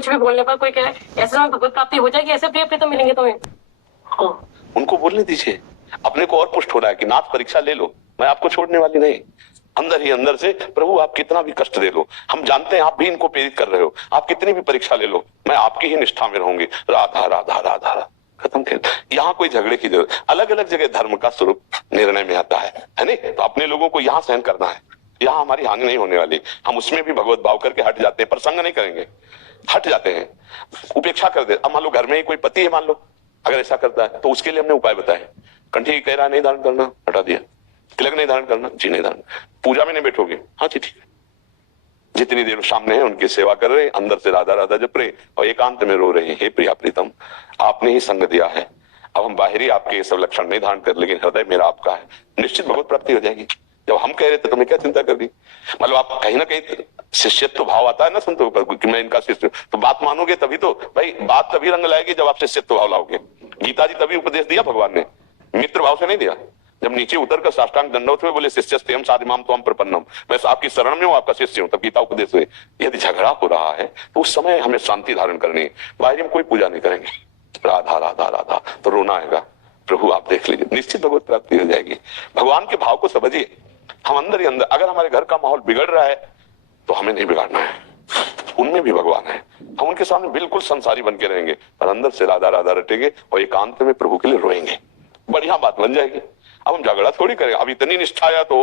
कुछ भी बोलने पर कोई कहे ऐसे समय भगवत प्राप्ति हो जाएगी, ऐसे प्रिय प्रीतम मिलेंगे तुम्हें। हाँ, उनको बोलने दीजिए। अपने को और पुष्ट हो रहा है कि नाथ परीक्षा ले लो, मैं आपको छोड़ने वाली नहीं। अंदर ही अंदर से प्रभु आप कितना भी कष्ट दे लो, हम जानते हैं आप भी इनको प्रेरित कर रहे हो, आप कितनी भी परीक्षा ले लो, मैं आपकी ही निष्ठा में रहूंगी। राधा राधा राधा राधा, खत्म कर। यहाँ कोई झगड़े की जरूरत, अलग अलग जगह धर्म का स्वरूप निर्णय में आता है नहीं? तो अपने लोगों को यहाँ सहन करना है, यहाँ हमारी हानि नहीं होने वाली। हम उसमें भी भगवत भाव करके हट जाते हैं, प्रसंग नहीं करेंगे, हट जाते हैं, उपेक्षा कर दे। अब मान लो घर में ही कोई पति है, मान लो अगर ऐसा करता है तो उसके लिए हमने उपाय बताए। कंठी कह रहा नहीं धारण करना, हटा दिया। तिलक नहीं धारण करना, जी नहीं धारण। पूजा में नहीं बैठोगे, हाँ जी ठीक है। जितनी देर सामने है उनकी सेवा कर रहे, अंदर से राधा राधा जप रहे और एकांत में रो रहे हैं, हे प्रिया प्रीतम आपने ही संग दिया है, अब हम बाहरी आपके ये सब लक्षण नहीं धारण कर, लेकिन हृदय मेरा आपका है, निश्चित भगवत प्राप्ति हो जाएगी। जब हम कह रहे थे तुम्हें क्या चिंता कर दी? मतलब आप कहीं ना कहीं शिष्यत्व भाव आता है ना संतों पर कि मैं इनका शिष्य, तो बात मानोगे तभी तो भाई, बात तभी रंग लाएगी जब आप शिष्यत्व भाव लाओगे। गीता जी तभी उपदेश दिया भगवान ने, मित्र भाव से नहीं दिया। जब नीचे उतर कर साष्टांग दंडवत में बोले शिष्यस्तेयं साधिमाम त्वं प्रपन्नम, मैं आपकी शरण में हूं, आपका शिष्य हूं, तब गीता उपदेश हुए। यदि झगड़ा हो रहा है तो उस समय हमें शांति धारण करनी है, बाहर में कोई पूजा नहीं करेंगे। राधा राधा राधा तो रोना आएगा, प्रभु आप देख लीजिए, निश्चित भगवत प्राप्ति हो जाएगी। भगवान के भाव को समझिए। हम अंदर ही अंदर, अगर हमारे घर का माहौल बिगड़ रहा है तो हमें नहीं बिगाड़ना है, उनमें भी भगवान है, हम उनके सामने बिल्कुल संसारी बन के रहेंगे और अंदर से राधा राधा रटेंगे और एकांत में प्रभु के लिए रोएंगे, बढ़िया बात बन जाएगी। अब हम झगड़ा थोड़ी करें, अब इतनी निष्ठा आया तो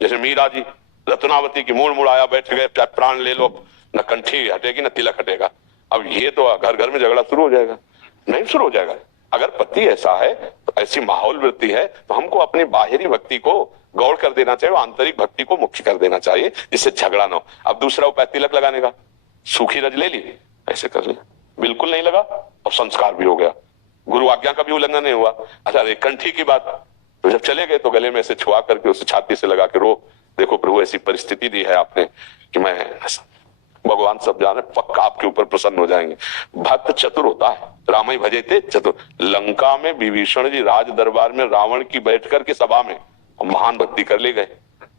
जैसे मीरा जी रत्नावती की मूड मुड़ाया बैठ गए, चाहे प्राण ले लो, न कंठी हटेगी न तिलक हटेगा। अब ये तो घर घर में झगड़ा शुरू हो जाएगा, नहीं शुरू हो जाएगा। अगर पति ऐसा है तो ऐसी माहौल वृत्ति है तो हमको अपनी बाहरी भक्ति को गौड़ कर देना चाहिए, आंतरिक भक्ति को मुख्य कर देना चाहिए, जिससे झगड़ा ना हो। अब दूसरा उपाय तिलक लगाने का, सूखी रज ले ली, ऐसे कर लिया, बिल्कुल नहीं लगा और संस्कार भी हो गया, गुरु आज्ञा का भी उल्लंघन नहीं हुआ। अच्छा कंठी की बात, तो जब चले गए तो गले में से छुआ करके उसे छाती से लगा के रो, देखो प्रभु ऐसी परिस्थिति दी है आपने कि मैं, भगवान सब जाने, पक्का आपके ऊपर प्रसन्न हो जाएंगे। भक्त चतुर होता है, राम ही भजे थे चतुर। लंका में विभीषण जी राज दरबार में रावण की बैठ करके सभा में महान भक्ति कर ले गए,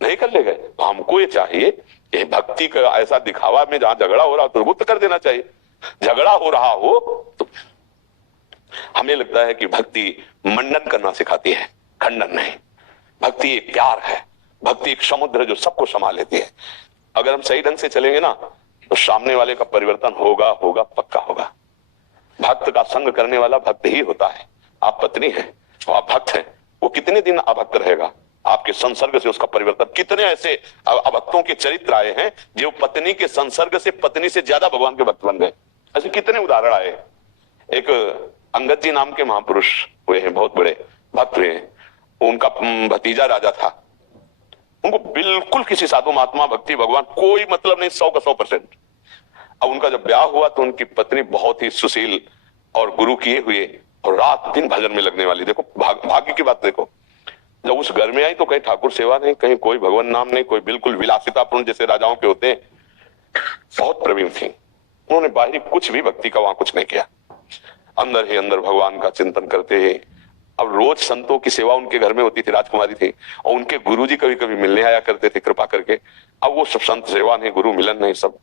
नहीं कर ले गए? तो हमको ये चाहिए कि भक्ति का ऐसा दिखावा में जहां झगड़ा हो रहा हो तो गुप्त कर देना चाहिए। झगड़ा हो रहा हो तो हमें लगता है कि भक्ति मंडन करना सिखाती है, खंडन नहीं। भक्ति एक प्यार है, भक्ति एक समुद्र है जो सबको समा लेती है। अगर हम सही ढंग से चलेंगे ना तो सामने वाले का परिवर्तन होगा होगा, पक्का होगा। भक्त का संग करने वाला भक्त ही होता है। आप पत्नी हैं और आप भक्त हैं, वो कितने दिन अभक्त रहेगा? आपके संसर्ग से उसका परिवर्तन। कितने ऐसे अभक्तों के चरित्र आए हैं जो पत्नी के संसर्ग से पत्नी से ज्यादा भगवान के भक्त बन गए, ऐसे कितने उदाहरण आए। एक अंगद जी नाम के महापुरुष हुए हैं, बहुत बड़े भक्त हुए हैं, उनका भतीजा राजा था, उनको बिल्कुल किसी साधु महात्मा भक्ति भगवान कोई मतलब नहीं, 100 का 100%। अब उनका जब ब्याह हुआ तो उनकी पत्नी बहुत ही सुशील और गुरु किए हुए और रात दिन भजन में लगने वाली। देखो भाग्य की बात देखो, जब उस घर में आई तो कहीं ठाकुर सेवा नहीं, कहीं कोई भगवान नाम नहीं, कोई बिल्कुल विलासितापूर्ण जैसे राजाओं के होते हैं। बहुत प्रवीण थी, उन्होंने बाहरी कुछ भी भक्ति का वहां कुछ नहीं किया, अंदर ही अंदर भगवान का चिंतन करते हैं। अब रोज संतों की सेवा उनके घर में होती थी, राजकुमारी थी, और उनके गुरुजी कभी कभी मिलने आया करते थे कृपा करके। अब वो सब संत सेवा नहीं, गुरु मिलन नहीं सब।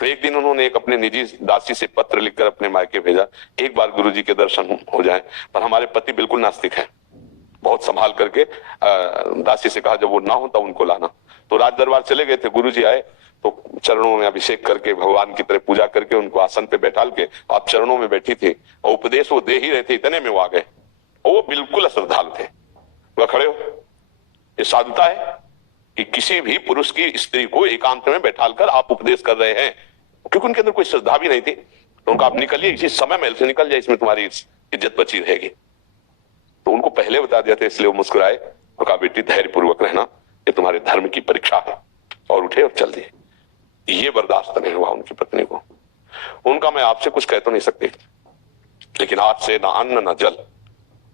तो एक दिन उन्होंने एक अपने निजी दासी से पत्र लिखकर अपने मायके भेजा, एक बार गुरुजी के दर्शन हो जाए। पर हमारे पति बिल्कुल नास्तिक हैं, बहुत संभाल करके दासी से कहा जब वो ना हो तब उनको लाना। तो राज दरबार चले गए थे, गुरुजी आए तो चरणों में अभिषेक करके भगवान की तरह पूजा करके उनको आसन पे बैठाल के आप चरणों में बैठी थी और उपदेश वो दे ही रहे थे, इतने में वो आ गए और वो बिल्कुल अश्रद्धालु थे। वह खड़े हो, ये साधुता है कि किसी भी पुरुष की स्त्री को एकांत में बैठाल कर आप उपदेश कर रहे हैं? क्योंकि उनके अंदर कोई श्रद्धा भी नहीं थी। तो उनका आप निकलिए, इसी समय महल से निकल जाए, इसमें तुम्हारी इज्जत बची रहेगी। तो उनको पहले बता दिया था, इसलिए वो मुस्कुराए और कहा बेटी धैर्य पूर्वक रहना, ये तुम्हारे धर्म की परीक्षा है, और उठे और चल दिए। ये बर्दाश्त नहीं हुआ उनकी पत्नी को। उनका मैं आपसे कुछ कह तो नहीं सकती, लेकिन आज से ना अन्न ना जल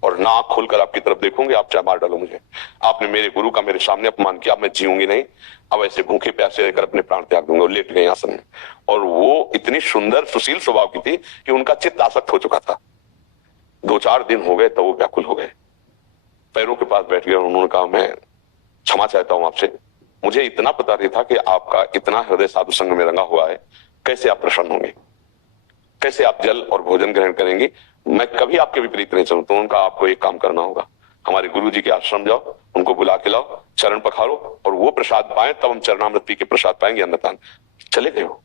और ना आंख खोलकर आपकी तरफ देखूंगी, आप चाहे मार डालो मुझे। आपने मेरे गुरु का मेरे सामने अपमान किया, मैं जीऊंगी नहीं। अब ऐसे भूखे प्यासे रहकर अपने प्राण त्याग दूंगा। लेट गए आसन में, और वो इतनी सुंदर सुशील स्वभाव की थी कि उनका चित्त आसक्त हो चुका था। 2-4 दिन हो गए तो वो व्याकुल हो गए, पैरों के पास बैठ गए। उन्होंने कहा मैं क्षमा चाहता हूं आपसे, मुझे इतना पता नहीं था कि आपका इतना हृदय साधु संग में रंगा हुआ है, कैसे आप प्रसन्न होंगे? कैसे आप जल और भोजन ग्रहण करेंगे? मैं कभी आपके विपरीत नहीं चलूं, तो उनका आपको एक काम करना होगा, हमारे गुरु जी के आश्रम जाओ, उनको बुला के लाओ, चरण पखारो और वो प्रसाद पाए, तब हम चरणामृत पी के प्रसाद पाएंगे, अन्नदान। चले गए हो।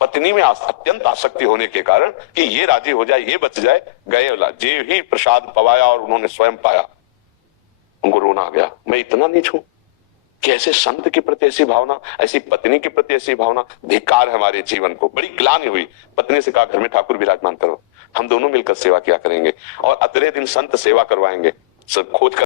पत्नी में अत्यंत आसक्ति होने के कारण कि ये राजी हो जाए, ये बच जाए, गए जे ही प्रसाद पवाया और उन्होंने स्वयं पाया, उनको रोना आ गया। मैं इतना नीच हूं कि ऐसे संत के प्रति ऐसी भावना, ऐसी पत्नी के प्रति ऐसी भावना, धिक्कार है हमारे जीवन को। बड़ी ग्लानि हुई। पत्नी से कहा घर में ठाकुर विराजमान करो, हम दोनों मिलकर सेवा किया करेंगे और अतरे दिन संत सेवा करवाएंगे, सब खोज कर